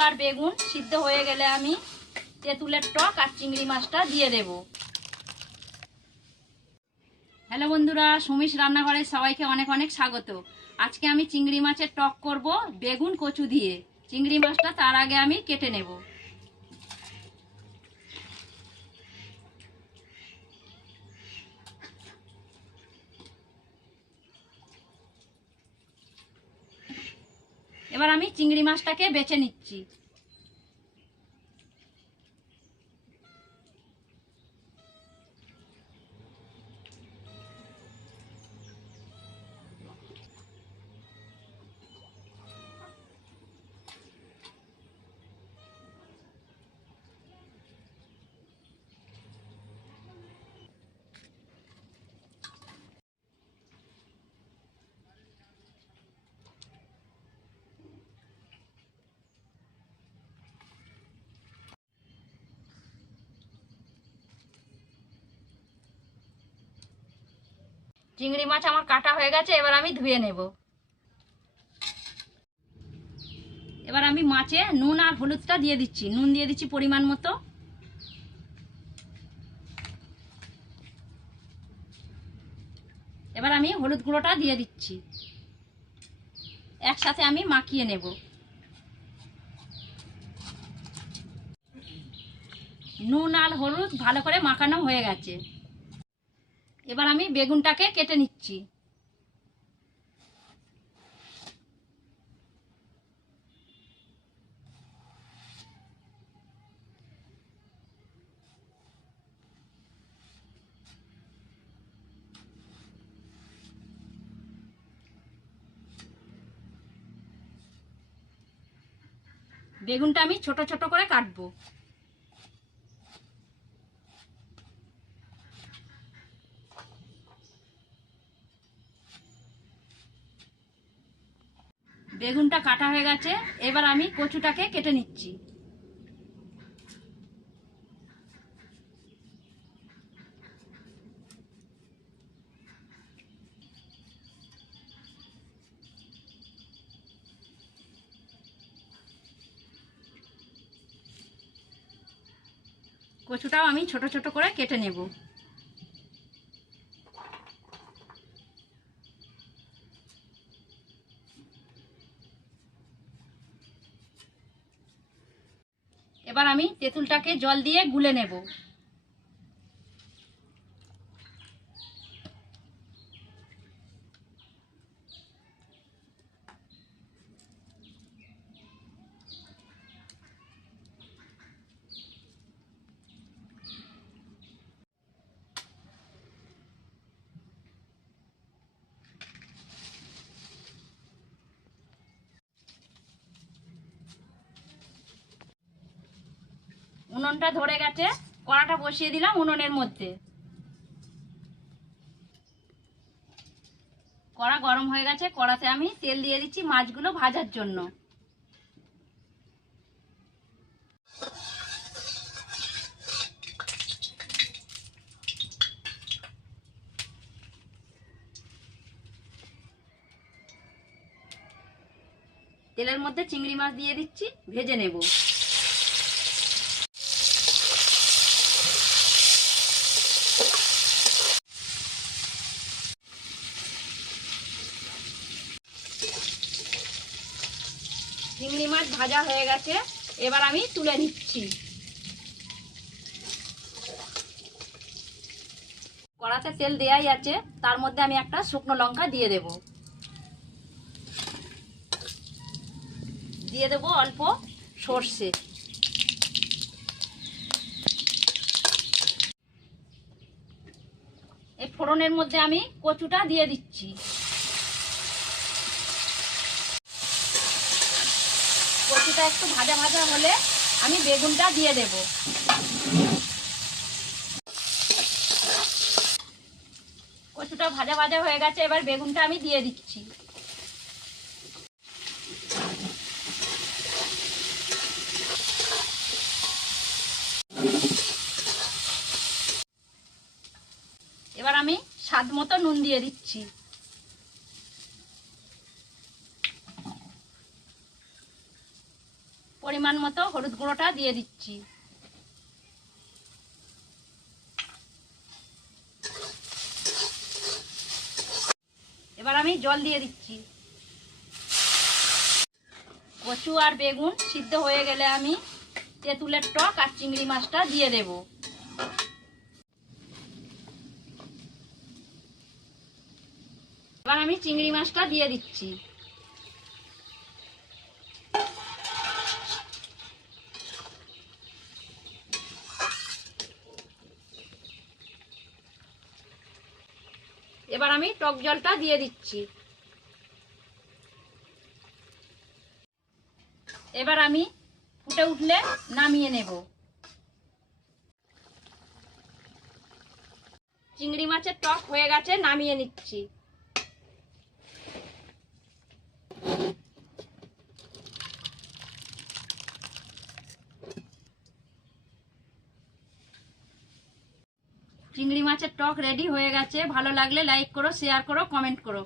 আর বেগুন সিদ্ধ হয়ে গেলে আমি তেঁতুলের টক আর চিংড়ি মাছটা দিয়ে দেব। হ্যালো বন্ধুরা সুমিশ রান্নাঘরে সবাইকে অনেক অনেক স্বাগত। আজকে আমি চিংড়ি মাছের টক করব বেগুন কচু দিয়ে। চিংড়ি মাছটা তার আগে আমি কেটে নেব। এবার আমি চিংড়ি মাছটাকে বেছে নিচ্ছি। চিংড়ি মাছ আমার কাটা হয়ে গেছে, এবার আমি ধুয়ে নেব। এবার আমি মাছে নুন আর হলুদটা দিয়ে দিচ্ছি। নুন দিয়ে দিচ্ছি পরিমাণ মতো। এবার আমি হলুদ গুঁড়োটা দিয়ে দিচ্ছি। একসাথে আমি মাখিয়ে নেব। নুন আর হলুদ ভালো করে মাখানো হয়ে গেছে। এবার আমি বেগুনটাকে কেটে নিচ্ছি। বেগুনটা আমি ছোট ছোট করে কাটবো। বেগুনটা কাটা হয়ে গেছে, এবার আমি কচুটাকে কেটে নিচ্ছি। কচুটাও আমি ছোট ছোট করে কেটে নেব। এবার আমি তেঁতুলটাকে জল দিয়ে গুলে নেব। উনুনটা ধরে গেছে, কড়াটা বসিয়ে দিলাম উনুনের মধ্যে। কড়া গরম হয়ে গেছে, কড়াতে আমি তেল দিয়ে দিচ্ছি মাছগুলো ভাজার জন্য। তেলের মধ্যে চিংড়ি মাছ দিয়ে দিচ্ছি, ভেজে নেব। চিংড়ি মাছ ভাজা হয়ে গেছে, এবার আমি তুলে নিচ্ছি। কড়াতে তেল দেয়াই আছে, তার মধ্যে আমি একটা শুকনো লঙ্কা দিয়ে দেব। দিয়ে দেব অল্প সর্ষে। এই ফোড়নের মধ্যে আমি কচুটা দিয়ে দিচ্ছি। কচুটা একটু ভাজা ভাজা হলে আমি বেগুনটা দিয়ে দেব। কচুটা ভাজা ভাজা হয়ে গেছে, এবার বেগুনটা আমি দিয়ে দিচ্ছি। এবার আমি স্বাদ মতো নুন দিয়ে দিচ্ছি। পরিমাণ মতো হলুদ গুঁড়োটা দিয়ে দিচ্ছি। এবার আমি জল দিয়ে দিচ্ছি। কচু আর বেগুন সিদ্ধ হয়ে গেলে আমি তেঁতুলের টক আর চিংড়ি মাছটা দিয়ে দেব। এবার আমি চিংড়ি মাছটা দিয়ে দিচ্ছি। এবার আমি টক জলটা দিয়ে দিচ্ছি। এবার আমি ফুটে উঠলে নামিয়ে নেব। চিংড়ি মাছের টক হয়ে গেছে, নামিয়ে নিচ্ছি। চিংড়ি মাছের টক রেডি হয়ে গেছে। ভালো লাগলে লাইক করো শেয়ার করো কমেন্ট করো।